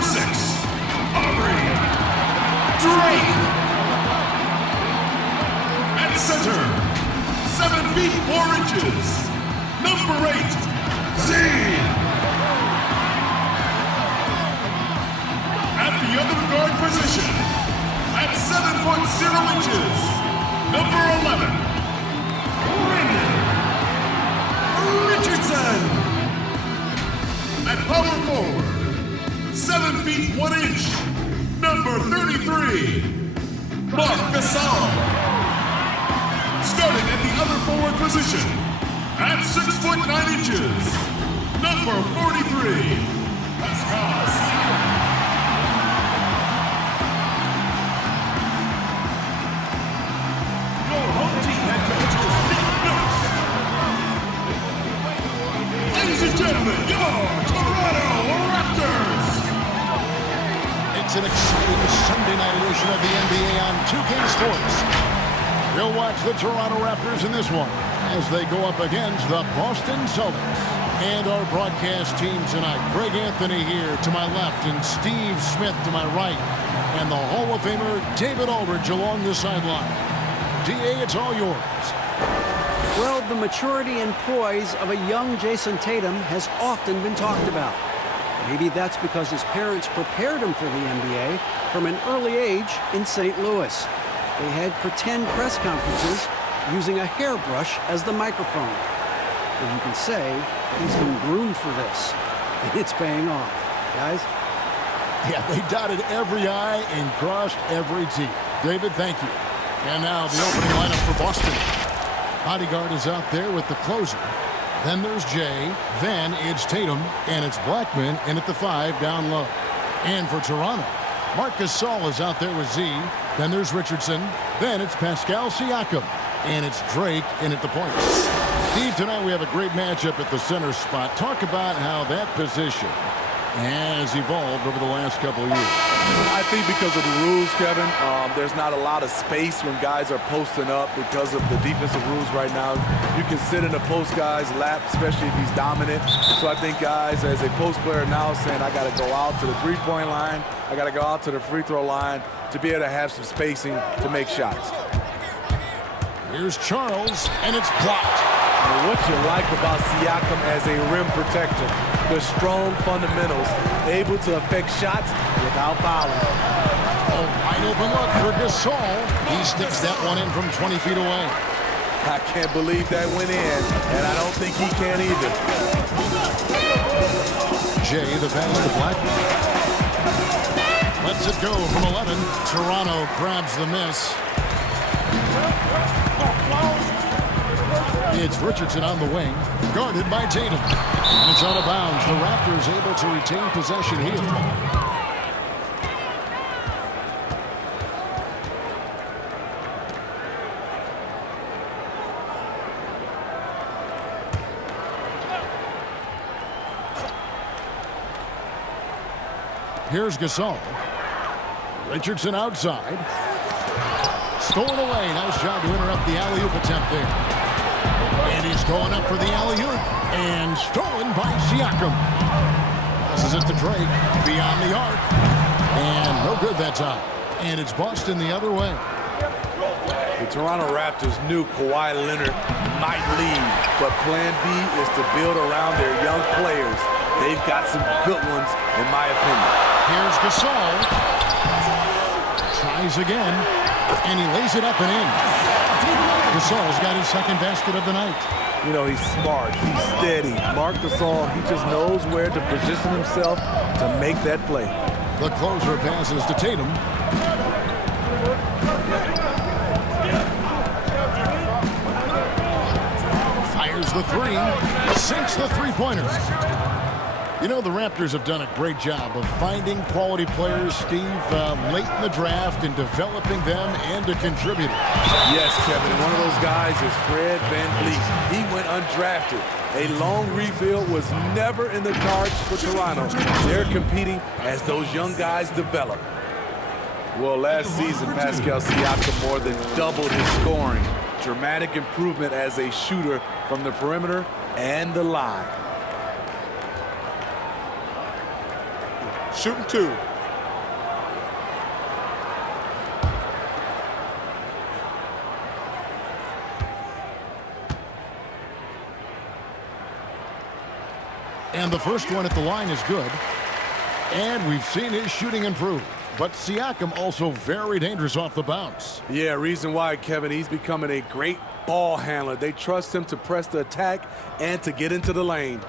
Number 6, Aubrey Drake. At center, 7 feet 4 inches. Number 8, Z. At the other guard position, at 7 foot 0 inches, number 11, Richardson. At power forward, 7 feet 1 inch, number 33, Marc Gasol. Starting at the other forward position, at 6 foot 9 inches, number 43, Pascal. Your home team head coach is Vinylz. Ladies and gentlemen, your Toronto Raptors. It's an exciting Sunday night edition of the NBA on 2K Sports. We'll watch the Toronto Raptors in this one as they go up against the Boston Celtics. And our broadcast team tonight, Greg Anthony here to my left and Steve Smith to my right. And the Hall of Famer David Aldridge along the sideline. DA, it's all yours. Well, the maturity and poise of a young Jason Tatum has often been talked about. Maybe that's because his parents prepared him for the NBA from an early age in St. Louis. They had pretend press conferences using a hairbrush as the microphone. And you can say he's been groomed for this, and it's paying off. Guys? Yeah, they dotted every I and crossed every T. David, thank you. And now the opening lineup for Boston. Bodyguard is out there with the closer. Then there's Jay. Then it's Tatum. And it's Blackman in at the 5 down low. And for Toronto, Marc Gasol is out there with Z. Then there's Richardson. Then it's Pascal Siakam. And it's Drake in at the point. Steve, tonight we have a great matchup at the center spot. Talk about how that position has evolved over the last couple of years. I think because of the rules, Kevin, there's not a lot of space when guys are posting up because of the defensive rules right now. You can sit in the post guy's lap, especially if he's dominant. So I think guys, as a post player now, saying I got to go out to the three-point line, I got to go out to the free throw line to be able to have some spacing to make shots. Here's Charles, and it's blocked. And what you like about Siakam as a rim protector, the strong fundamentals, able to affect shots without fouling. Oh, wide open look for Gasol. He sticks that one in from 20 feet away. I can't believe that went in, and I don't think he can either. Jay, the pass to Blackman. Lets it go from 11. Toronto grabs the miss. It's Richardson on the wing, guarded by Tatum. And it's out of bounds. The Raptors able to retain possession here. Here's Gasol. Richardson outside. Stolen away. Nice job to interrupt the alley-oop attempt there. And he's going up for the alley-oop. And stolen by Siakam. Passes it to Drake. Beyond the arc. And no good that time. And it's Boston the other way. The Toronto Raptors knew Kawhi Leonard might leave, but plan B is to build around their young players. They've got some good ones, in my opinion. Here's Gasol. Tries again. And he lays it up and in. Gasol's got his second basket of the night. You know, he's smart. He's steady. Marc Gasol, he just knows where to position himself to make that play. The closer passes to Tatum. Fires the three. Sinks the three-pointer. You know, the Raptors have done a great job of finding quality players, Steve, late in the draft and developing them into contributors. Yes, Kevin. One of those guys is Fred VanVleet. He went undrafted. A long rebuild was never in the cards for Toronto. They're competing as those young guys develop. Well, last season, Pascal Siakam more than doubled his scoring. Dramatic improvement as a shooter from the perimeter and the line. Shooting 2. And the first one at the line is good. And we've seen his shooting improve. But Siakam also very dangerous off the bounce. Yeah, reason why, Kevin, he's becoming a great ball handler. They trust him to press the attack and to get into the lane.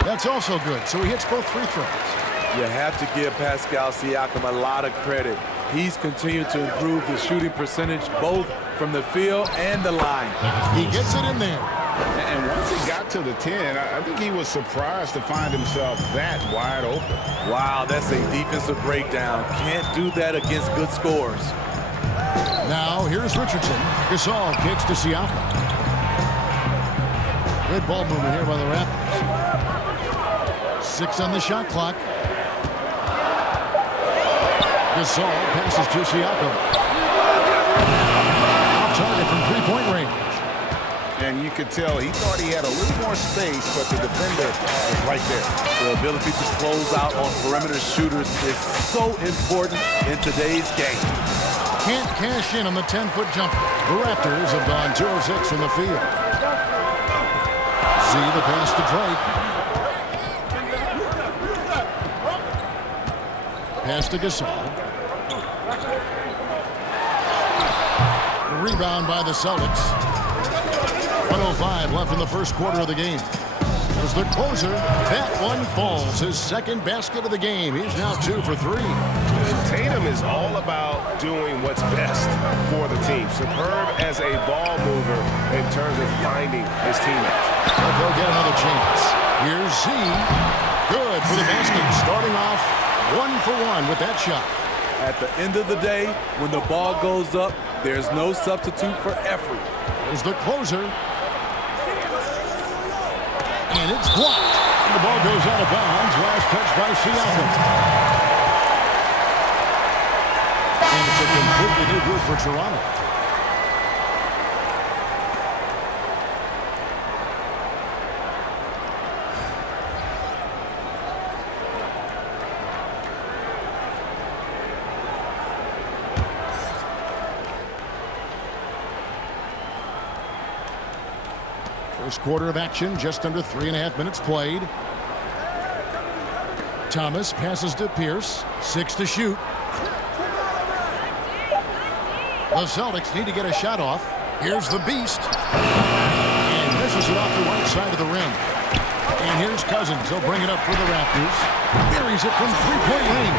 That's also good, so he hits both free throws. You have to give Pascal Siakam a lot of credit. He's continued to improve the shooting percentage both from the field and the line. He gets it in there. And once he got to the 10, I think he was surprised to find himself that wide open. Wow, that's a defensive breakdown. Can't do that against good scores. Now, here's Richardson. Gasol kicks to Siakam. Good ball movement here by the Raptors. 6 on the shot clock. Gasol passes to Siakam. Off target from three-point range. And you could tell he thought he had a little more space, but the defender was right there. The ability to close out on perimeter shooters is so important in today's game. Can't cash in on the 10-foot jumper. The Raptors have gone 2 of 6 from the field. See the pass to Drake. Pass to Gasol. The rebound by the Celtics. 1:05 left in the first quarter of the game. There's the closer. That one falls. His second basket of the game. He's now 2 for 3. Tatum is all about doing what's best for the team. Superb as a ball mover in terms of finding his teammates. But they'll get another chance. Here's Z. Good for the basket. Starting off 1 for 1 with that shot. At the end of the day, when the ball goes up, there's no substitute for effort. There's the closer. And it's blocked. And the ball goes out of bounds. Last touch by Siakam. And it's a completely new group for Toronto. First quarter of action, just under 3.5 minutes played. Thomas passes to Pierce. 6 to shoot. The Celtics need to get a shot off. Here's the beast. And misses it off the right side of the rim. And here's Cousins. He'll bring it up for the Raptors. Buries it from three-point range.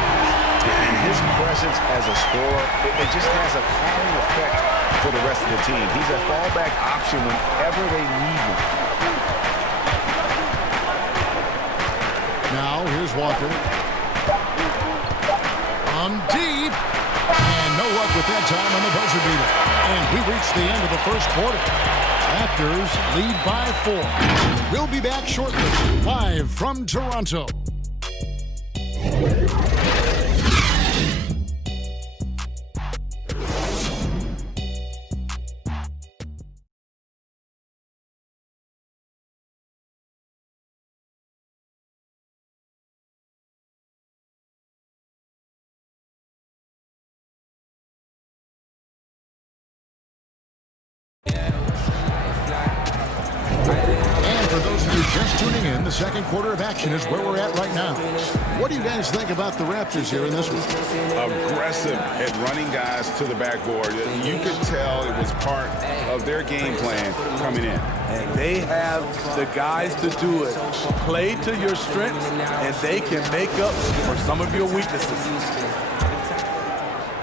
And his presence as a scorer, it just has a calming effect for the rest of the team. He's a fallback option whenever they need him. Now, here's Walker. From deep. And no luck with that time on the buzzer beater. And we reached the end of the first quarter. Raptors lead by 4. We'll be back shortly. Live from Toronto. Just tuning in, the second quarter of action is where we're at right now. What do you guys think about the Raptors here in this one? Aggressive at running guys to the backboard. You could tell it was part of their game plan coming in. And they have the guys to do it. Play to your strengths, and they can make up for some of your weaknesses.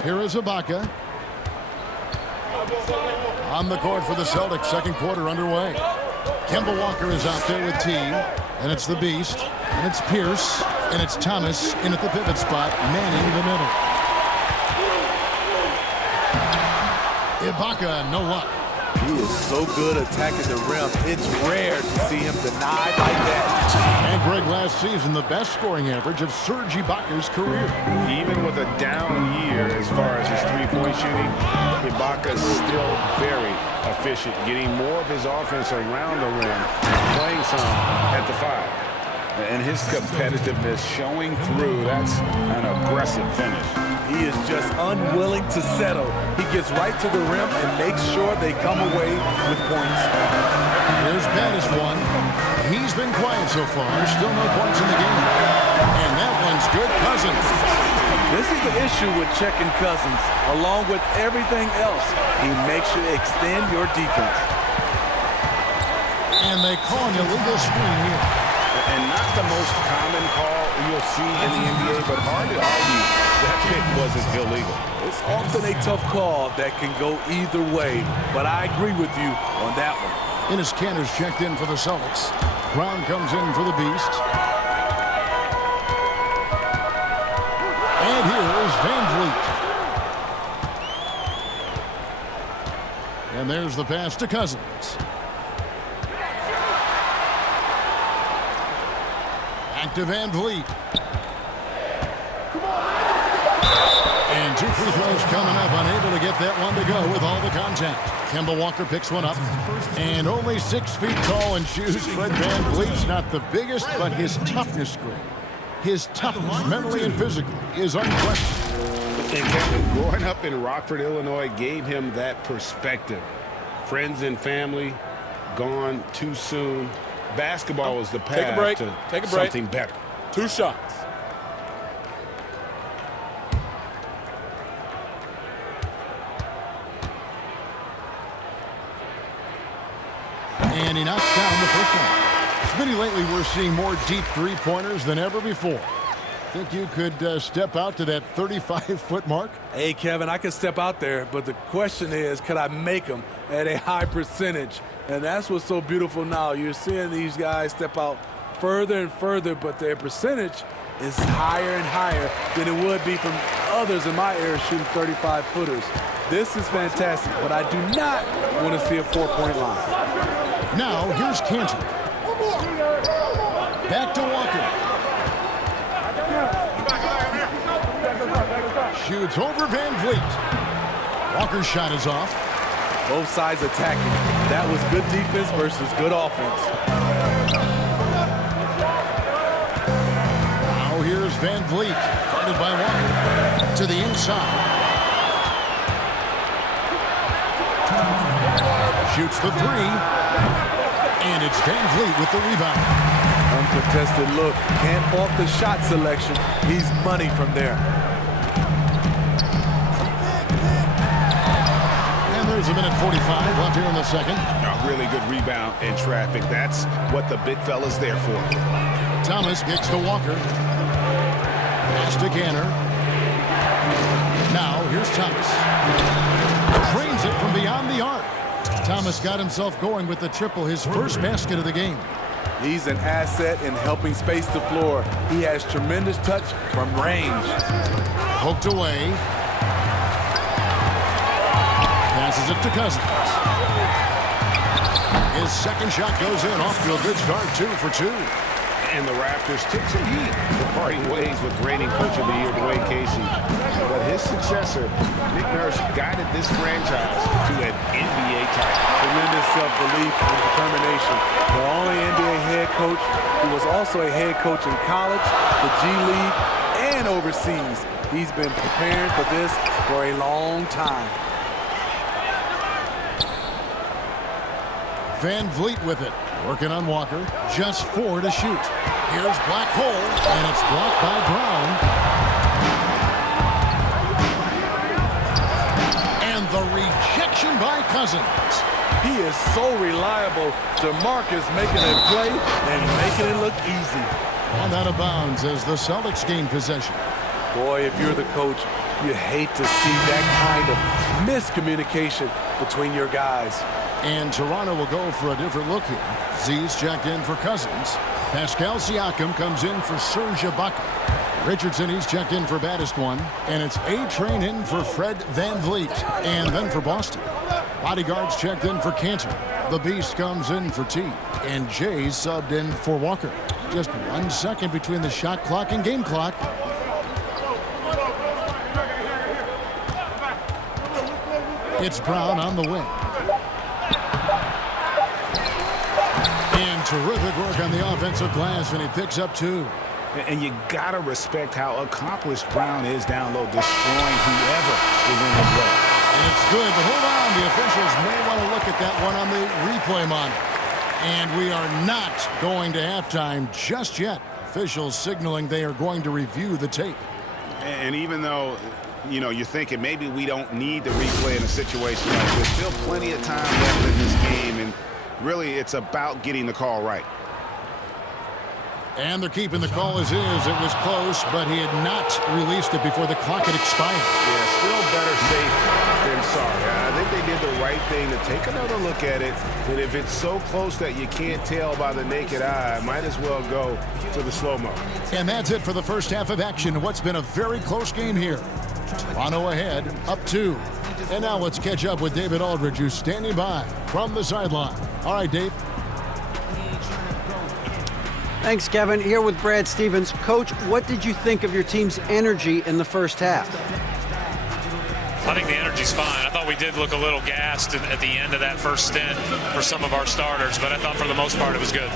Here is Ibaka. On the court for the Celtics, second quarter underway. Kemba Walker is out there with T, and it's the Beast, and it's Pierce, and it's Thomas in at the pivot spot, manning the middle. Ibaka, no luck. He is so good attacking the rim. It's rare to see him denied like that. And Greg, last season, the best scoring average of Serge Ibaka's career. Even with a down year as far as his three-point shooting, Ibaka's still very, efficient, getting more of his offense around the rim, playing some at the 5. And his competitiveness showing through. That's an aggressive finish. He is just unwilling to settle. He gets right to the rim and makes sure they come away with points. Here's Baddest one. He's been quiet so far. Still no points in the game. And that one's good. Cousins. This is the issue with checking Cousins. Along with everything else, he makes you extend your defense. And they call an illegal screen here. And not the most common call you'll see in the NBA, but hard to argue that pick wasn't illegal. It's often a tough call that can go either way, but I agree with you on that one. Enes Kanter's checked in for the Celtics. Brown comes in for the Beast. And here is Van Vliet. And there's the pass to Cousins. Back to Van Vliet. And 2 free throws coming up. Unable to get that one to go with all the contact. Kemba Walker picks one up. And only 6 feet tall and shoes. Fred Van Vliet's not the biggest, but his toughness grade, his toughness mentally and physically, is unquestioned. And Kevin, growing up in Rockford, Illinois, gave him that perspective. Friends and family gone too soon. Basketball was the path to something better. 2 shots. And he knocks down the first one. Smitty, lately we're seeing more deep three-pointers than ever before. Think you could step out to that 35-foot mark? Hey, Kevin, I can step out there, but the question is, could I make them at a high percentage? And that's what's so beautiful now. You're seeing these guys step out further and further, but their percentage is higher and higher than it would be from others in my era shooting 35-footers. This is fantastic, but I do not want to see a 4-point line. Now, here's Kanter. Back to Walker. Shoots over Van Vliet. Walker's shot is off. Both sides attacking. That was good defense versus good offense. Now here's Van Vliet, guarded by Walker. To the inside. Shoots the 3. And it's Van Vliet with the rebound. Uncontested look. Can't fault the shot selection. He's money from there. And there's a minute 45 left here in the second. A really good rebound in traffic. That's what the big fella's there for. Thomas kicks to Walker. Pass to Kanter. Now here's Thomas. Drains it from beyond the arc. Thomas got himself going with the triple, his first basket of the game. He's an asset in helping space the floor. He has tremendous touch from range. Poked away. Passes it to Cousins. His second shot goes in, off to a good start, 2 for 2. And the Raptors took some heat for parting ways with reigning Coach of the Year, Dwayne Casey. But his successor, Nick Nurse, guided this franchise to an NBA title. Tremendous self-belief and determination. The only NBA head coach who was also a head coach in college, the G League, and overseas. He's been preparing for this for a long time. Van Vliet with it. Working on Walker. Just 4 to shoot. Here's Black Hole, and it's blocked by Brown. And the rejection by Cousins. He is so reliable. DeMarcus making a play and making it look easy. And out of bounds as the Celtics gain possession. Boy, if you're the coach, you hate to see that kind of miscommunication between your guys. And Toronto will go for a different look here. Z's checked in for Cousins. Pascal Siakam comes in for Serge Ibaka. Richardson, he's checked in for Baddest one. And it's A-Train in for Fred Van Vliet. And then for Boston. Bodyguards checked in for Kanter. The Beast comes in for T. And Jay's subbed in for Walker. Just 1 second between the shot clock and game clock. It's Brown on the wing. on the offensive glass, and he picks up 2. And you got to respect how accomplished Brown is down low, destroying whoever is in his way. And it's good, but hold on. The officials may want to look at that one on the replay monitor. And we are not going to halftime just yet. Officials signaling they are going to review the tape. And even though, you know, you're thinking maybe we don't need the replay in a situation like this, still plenty of time left in this game, and really it's about getting the call right. And they're keeping the call as is. It was close, but he had not released it before the clock had expired. Yeah, still better safe than sorry. I think they did the right thing to take another look at it. But if it's so close that you can't tell by the naked eye, might as well go to the slow-mo. And that's it for the first half of action. What's been a very close game here. Toronto ahead, up 2. And now let's catch up with David Aldridge, who's standing by from the sideline. All right, Dave. Thanks, Kevin. Here with Brad Stevens. Coach, what did you think of your team's energy in the first half? I think the energy's fine. I thought we did look a little gassed at the end of that first stint for some of our starters, but I thought for the most part it was good.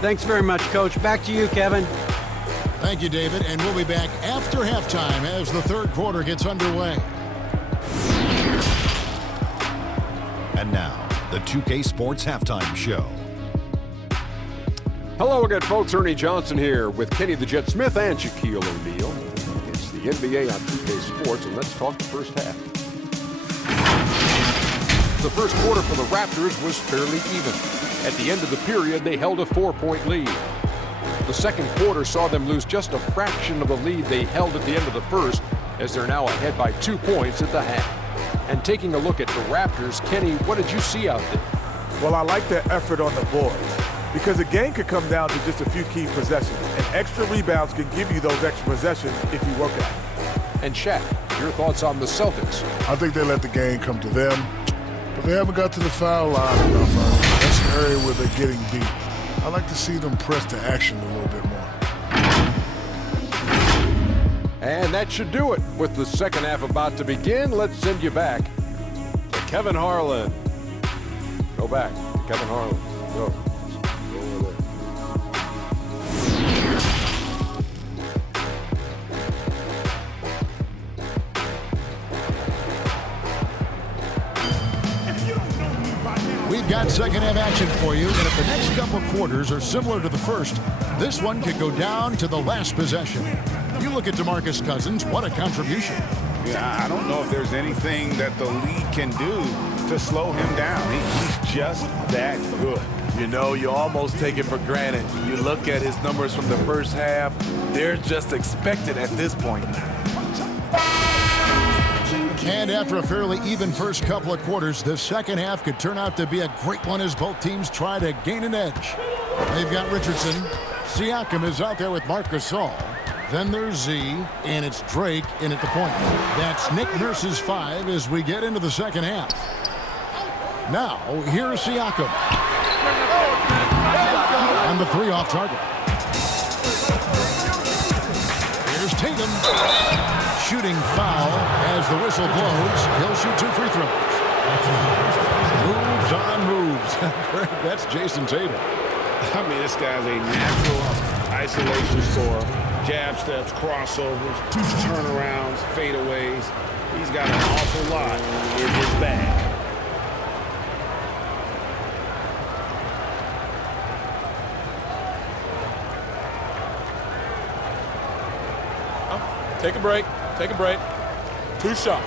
Thanks very much, Coach. Back to you, Kevin. Thank you, David. And we'll be back after halftime as the third quarter gets underway. And now, the 2K Sports Halftime Show. Hello again, folks. Ernie Johnson here with Kenny the Jet Smith and Shaquille O'Neal. It's the NBA on 2K Sports, and let's talk the first half. The first quarter for the Raptors was fairly even. At the end of the period, they held a 4-point lead. The second quarter saw them lose just a fraction of the lead they held at the end of the first, as they're now ahead by 2 points at the half. And taking a look at the Raptors, Kenny, what did you see out there? Well, I like their effort on the boards, because a game could come down to just a few key possessions, and extra rebounds can give you those extra possessions if you work at it. And Shaq, your thoughts on the Celtics? I think they let the game come to them, but they haven't got to the foul line enough. That's an area where they're getting beat. I like to see them press to action a little bit more. And that should do it. With the second half about to begin, let's send you back to Kevin Harlan. Go back to Kevin Harlan. Go. We've got second half action for you, and if the next couple quarters are similar to the first, this one could go down to the last possession. You look at DeMarcus Cousins, what a contribution. Yeah, I don't know if there's anything that the league can do to slow him down. He's just that good. You know, you almost take it for granted. You look at his numbers from the first half, they're just expected at this point. And after a fairly even first couple of quarters, the second half could turn out to be a great one as both teams try to gain an edge. They've got Richardson. Siakam is out there with Marc Gasol. Then there's Z, and it's Drake in at the point. That's Nick Nurse's 5 as we get into the second half. Now, here's Siakam. And the 3 off target. Here's Tatum. Shooting foul as the whistle blows. He'll shoot 2 free throws. Moves on moves. That's Jason Tatum. I mean, this guy's a natural isolation scorer. Jab steps, crossovers, turnarounds, fadeaways. He's got an awful lot in his bag. Take a break. Take a break. 2 shots.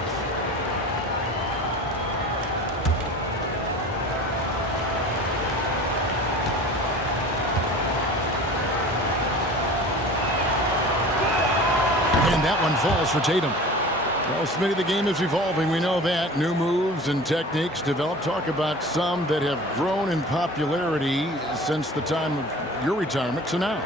And that one falls for Tatum. Well, Smitty, the game is evolving. We know that. New moves and techniques developed. Talk about some that have grown in popularity since the time of your retirement to now.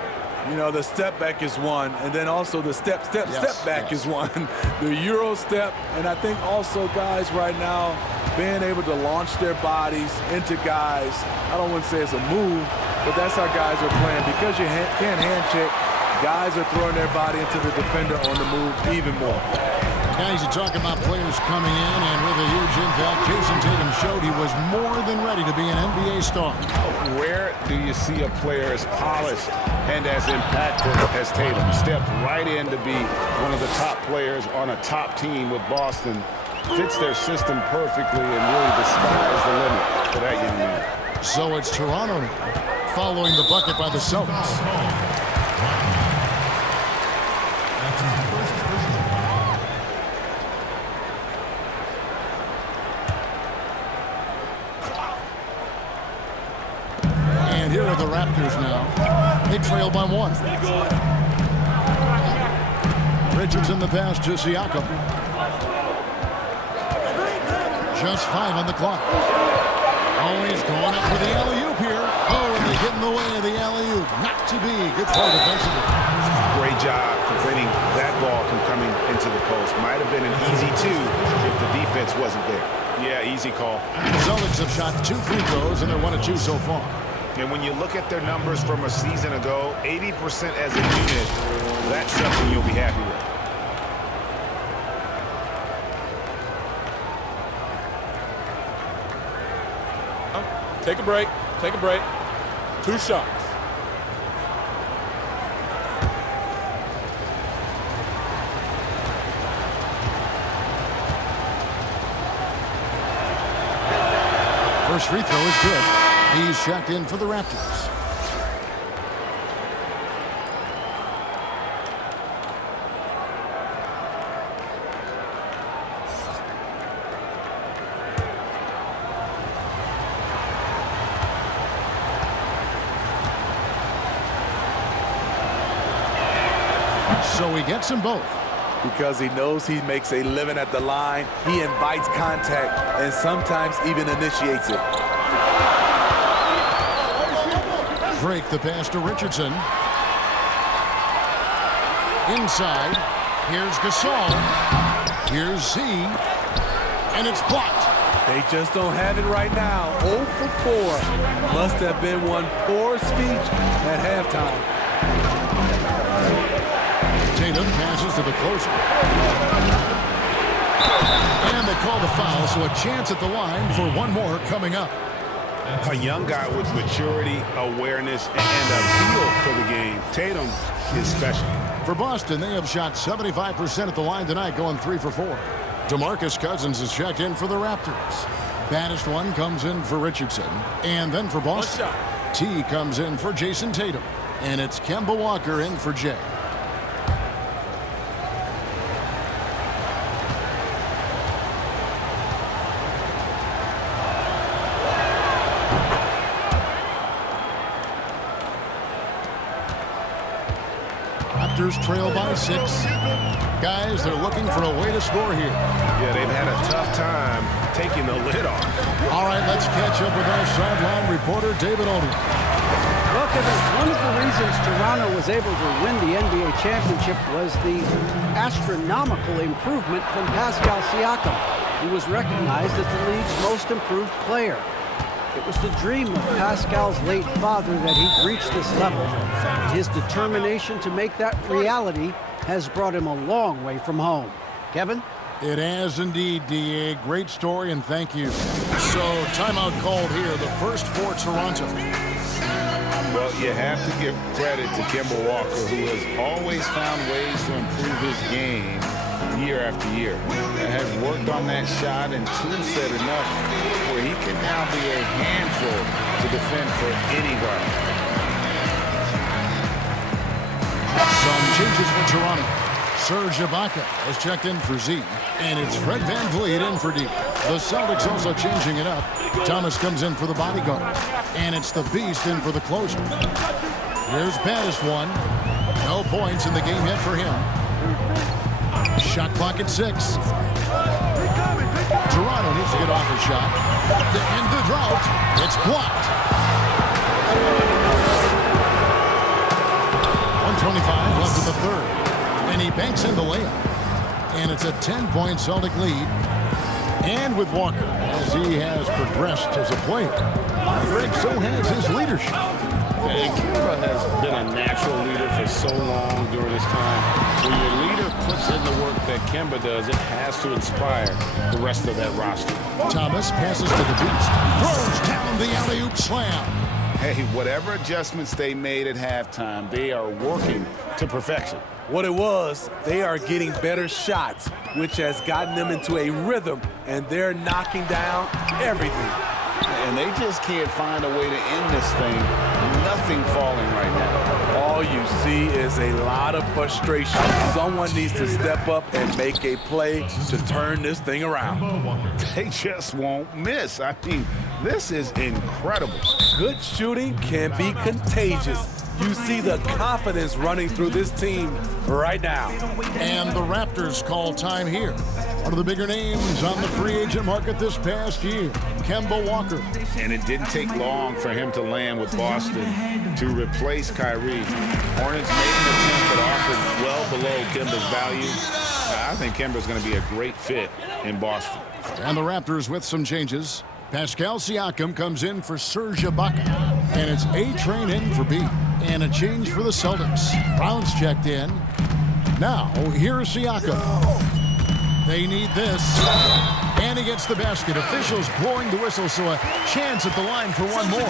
You know, the step back is one, and then also the step back is one. The Euro step, and I think also guys right now being able to launch their bodies into guys. I don't want to say it's a move, but that's how guys are playing. Because you can't hand check, guys are throwing their body into the defender on the move even more. Guys, you talk about players coming in, and with a huge impact, Jason Tatum showed he was more than ready to be an NBA star. Rare do you see a player as polished and as impactful as Tatum. Stepped right in to be one of the top players on a top team with Boston. Fits their system perfectly and really the sky's the limit for that young man. So it's Toronto now, following the bucket by the Celtics. And here are the Raptors now. They trail by 1. Richardson the pass to Siakam. Just 5 on the clock. Always going up for the alley-oop here. Oh, and they get in the way of the alley-oop. Not to be. Good play defensively. Great job preventing that ball from coming into the post. Might have been an easy 2 if the defense wasn't there. Yeah, easy call. The Celtics have shot 2 free throws, and they're 1 of 2 so far. And when you look at their numbers from a season ago, 80% as a unit, that's something you'll be happy with. Take a break. Take a break. 2 shots. First free throw is good. He's checked in for the Raptors. So he gets them both. Because he knows he makes a living at the line, he invites contact and sometimes even initiates it. Break the pass to Richardson. Inside. Here's Gasol. Here's Z. And it's blocked. They just don't have it right now. 0 for 4. Must have been one poor speech at halftime. Tatum passes to the closer. And they call the foul, so a chance at the line for one more coming up. A young guy with maturity, awareness, and a feel for the game. Tatum is special. For Boston, they have shot 75% at the line tonight, going 3 for 4. DeMarcus Cousins is checked in for the Raptors. Baddest one comes in for Richardson. And then for Boston, T comes in for Jason Tatum. And it's Kemba Walker in for Jay. Raptors trail by 6. Guys, they're looking for a way to score here. Yeah, they've had a tough time taking the lid off. All right, let's catch up with our sideline reporter, David Oldham. Well, Kevin, one of the reasons Toronto was able to win the NBA championship was the astronomical improvement from Pascal Siakam, who was recognized as the league's most improved player. It was the dream of Pascal's late father that he'd reach this level. His determination to make that reality has brought him a long way from home. Kevin? It has indeed, D.A. Great story, and thank you. So, timeout called here, the first for Toronto. Well, you have to give credit to Kemba Walker, who has always found ways to improve his game year after year. Has worked on that shot and toolset enough where he can now be a handful to defend for any guard. Some changes for Toronto. Serge Ibaka has checked in for Z, and it's Fred VanVleet in for D. The Celtics also changing it up. Thomas comes in for the bodyguard, and it's the Beast in for the closer. Here's baddest one. No points in the game yet for him. Shot clock at 6. Toronto needs to get off her shot. To end the drought, it's blocked. 1:25 left in the third. And he banks in the layup. And it's a 10-point Celtic lead. And with Walker, as he has progressed as a player, Greg, so has his leadership. And Kemba has been a natural leader for so long during his time. When your leader puts in the work that Kemba does, it has to inspire the rest of that roster. Thomas passes to the beast. Throws down the alley-oop slam. Hey, whatever adjustments they made at halftime, they are working to perfection. What it was, they are getting better shots, which has gotten them into a rhythm, and they're knocking down everything. And they just can't find a way to end this thing. Nothing falling right now. All you see is a lot of frustration. Someone needs to step up and make a play to turn this thing around. They just won't miss. I mean, this is incredible. Good shooting can be contagious. You see the confidence running through this team right now. And the Raptors call time here. One of the bigger names on the free agent market this past year, Kemba Walker. And it didn't take long for him to land with Boston to replace Kyrie. Hornets made an attempt but offered well below Kemba's value. I think Kemba's going to be a great fit in Boston. And the Raptors with some changes. Pascal Siakam comes in for Serge Ibaka. And it's A-Train in for B. And a change for the Celtics. Brown's checked in. Now, here's Siakam. They need this. And he gets the basket. Officials blowing the whistle, so a chance at the line for one more.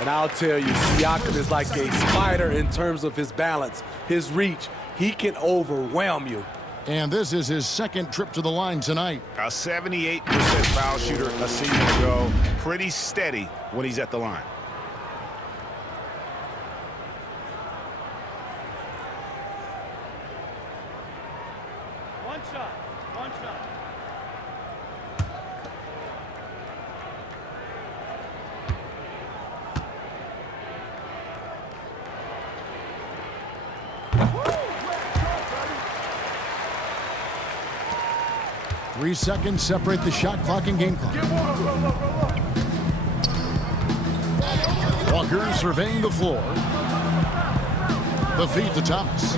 And I'll tell you, Siakam is like a spider in terms of his balance, his reach. He can overwhelm you. And this is his second trip to the line tonight. A 78% foul shooter a season ago. Pretty steady when he's at the line. One shot. 3 seconds separate the shot clock and game clock. Walker surveying the floor. The feed to Thomas.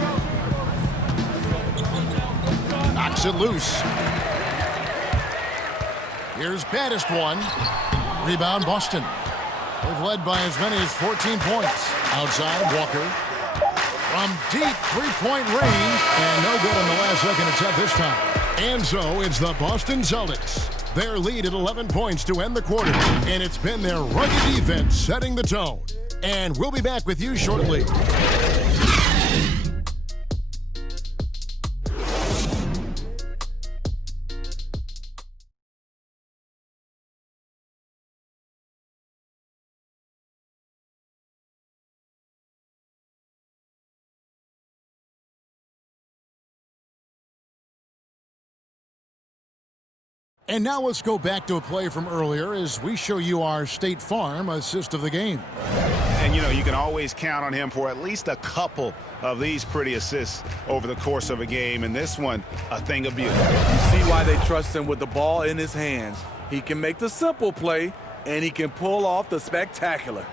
Knocks it loose. Here's baddest one. Rebound Boston. They've led by as many as 14 points. Outside Walker. From deep three-point range. And no good on the last second attempt this time. And so it's the Boston Celtics. Their lead at 11 points to end the quarter. And it's been their rugged defense setting the tone. And we'll be back with you shortly. And now let's go back to a play from earlier as we show you our State Farm assist of the game. And, you know, you can always count on him for at least a couple of these pretty assists over the course of a game. And this one, a thing of beauty. You see why they trust him with the ball in his hands. He can make the simple play, and he can pull off the spectacular.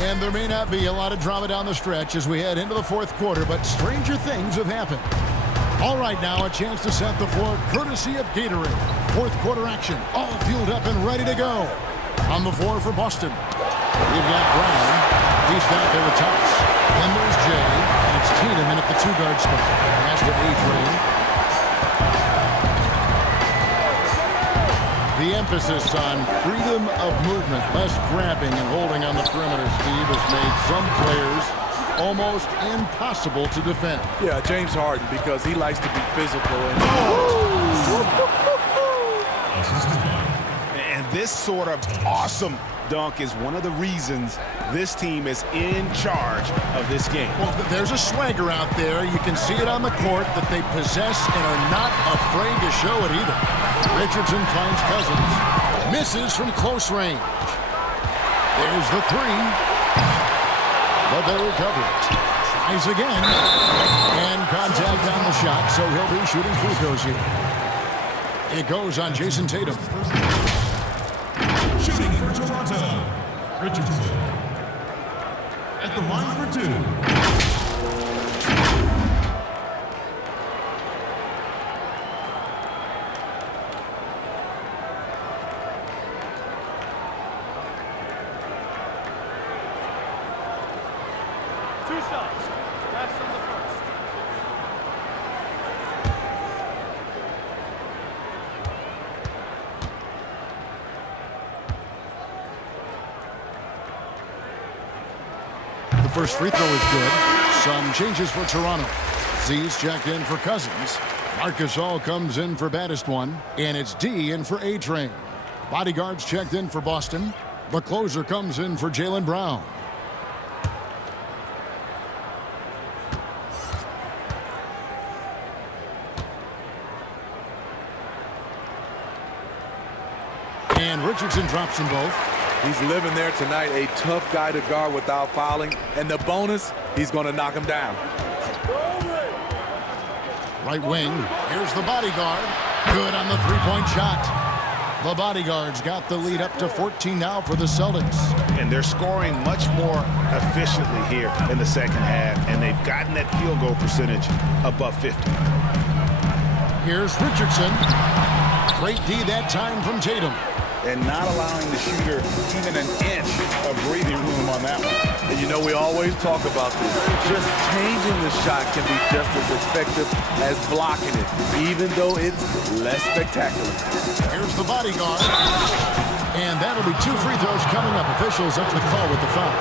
And there may not be a lot of drama down the stretch as we head into the fourth quarter, but stranger things have happened. All right, now a chance to set the floor courtesy of Gatorade. Fourth quarter action, all fueled up and ready to go. On the floor for Boston. We've got Brown. He's down there with Thomas. Then there's Jay, and it's Tatum in at the two-guard spot. Pass to A-Train. The emphasis on freedom of movement, less grabbing and holding on the perimeter, Steve, has made some players almost impossible to defend. Yeah, James Harden, because he likes to be physical. And this sort of awesome dunk is one of the reasons this team is in charge of this game. Well, there's a swagger out there. You can see it on the court that they possess and are not afraid to show it either. Richardson finds Cousins. Misses from close range. There's the three. But they recover it. Tries again. And contact on the shot, so he'll be shooting free throws here. It goes on Jason Tatum. Shooting for Toronto, Richardson. At the line for two. shots. Rest on the first. The first free throw is good. Some changes for Toronto. Z's checked in for Cousins. Marc Gasol comes in for baddest one. And it's D in for A-Train. Bodyguards checked in for Boston. The closer comes in for Jaylen Brown. And Richardson drops them both. He's living there tonight, a tough guy to guard without fouling. And the bonus, he's going to knock him down. Right wing, here's the bodyguard. Good on the three-point shot. The bodyguards got the lead up to 14 now for the Celtics. And they're scoring much more efficiently here in the second half, and they've gotten that field goal percentage above 50. Here's Richardson. Great D that time from Tatum. And not allowing the shooter even an inch of breathing room on that one. And you know, we always talk about this. Just changing the shot can be just as effective as blocking it, even though it's less spectacular. Here's the bodyguard. And that'll be 2 free throws coming up. Officials up to the call with the foul.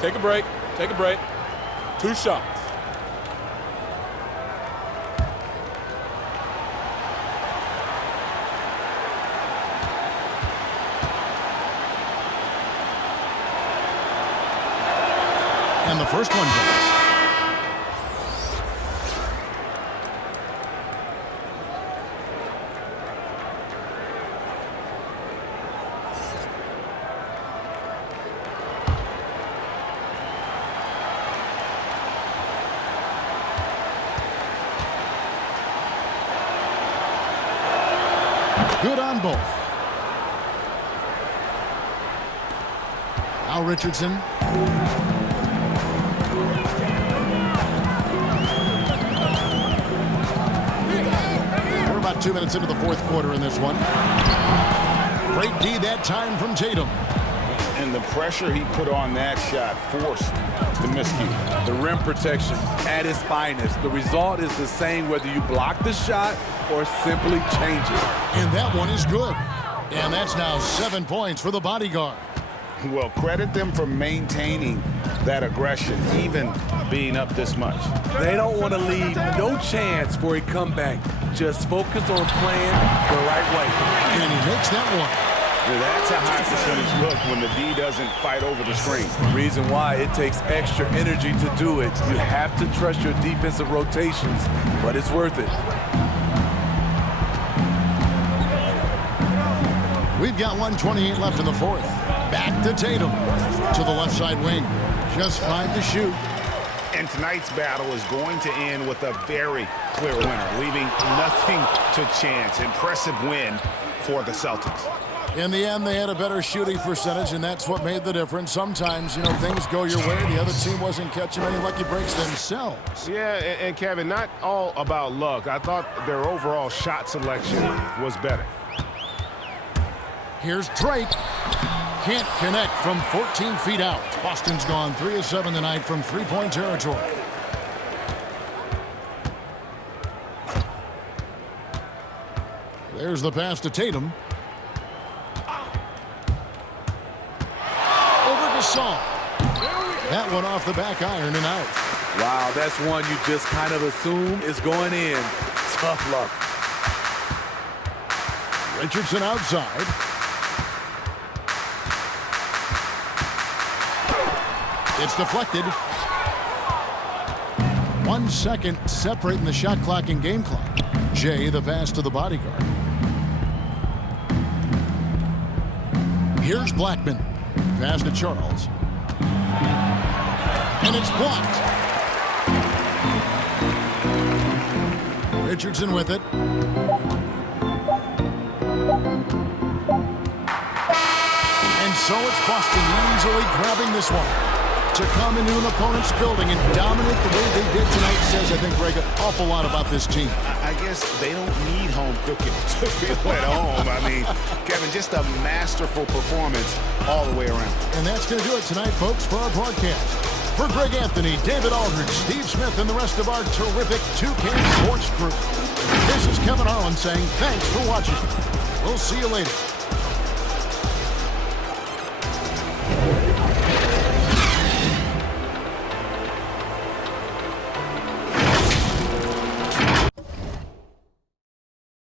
Take a break. Take a break. 2 shots. And the first one goes. Good on both. Now Richardson. We're about 2 minutes into the fourth quarter in this one. Great D that time from Tatum. And the pressure he put on that shot forced the miscue. The rim protection at its finest. The result is the same whether you block the shot or simply change it. And that one is good. And that's now 7 points for the bodyguard. Well, credit them for maintaining that aggression, even being up this much. They don't want to leave no chance for a comeback. Just focus on playing the right way. And he makes that one. That's a high percentage look when the D doesn't fight over the screen. Reason why it takes extra energy to do it. You have to trust your defensive rotations, but it's worth it. We've got 1:28 left in the fourth. Back to Tatum. To the left side wing. Just 5 to shoot. And tonight's battle is going to end with a very clear winner, leaving nothing to chance. Impressive win for the Celtics. In the end, they had a better shooting percentage, and that's what made the difference. Sometimes, you know, things go your way. The other team wasn't catching any lucky breaks themselves. Yeah, and Kevin, not all about luck. I thought their overall shot selection was better. Here's Drake. Can't connect from 14 feet out. Boston's gone 3 of 7 tonight from three-point territory. There's the pass to Tatum. That one off the back iron and out. Wow, that's one you just kind of assume is going in. Tough luck. Richardson outside. It's deflected. 1 second separating the shot clock and game clock. Jay, the pass to the bodyguard. Here's Blackman. Pass to Charles. And it's blocked. Richardson with it. And so it's Boston easily grabbing this one. To come into an opponent's building and dominate the way they did tonight says, I think, Greg, an awful lot about this team. I guess they don't need home cooking to feel at home. I mean, Kevin, just a masterful performance all the way around. And that's going to do it tonight, folks, for our broadcast. For Greg Anthony, David Aldridge, Steve Smith, and the rest of our terrific 2K Sports crew, this is Kevin Harlan saying thanks for watching. We'll see you later.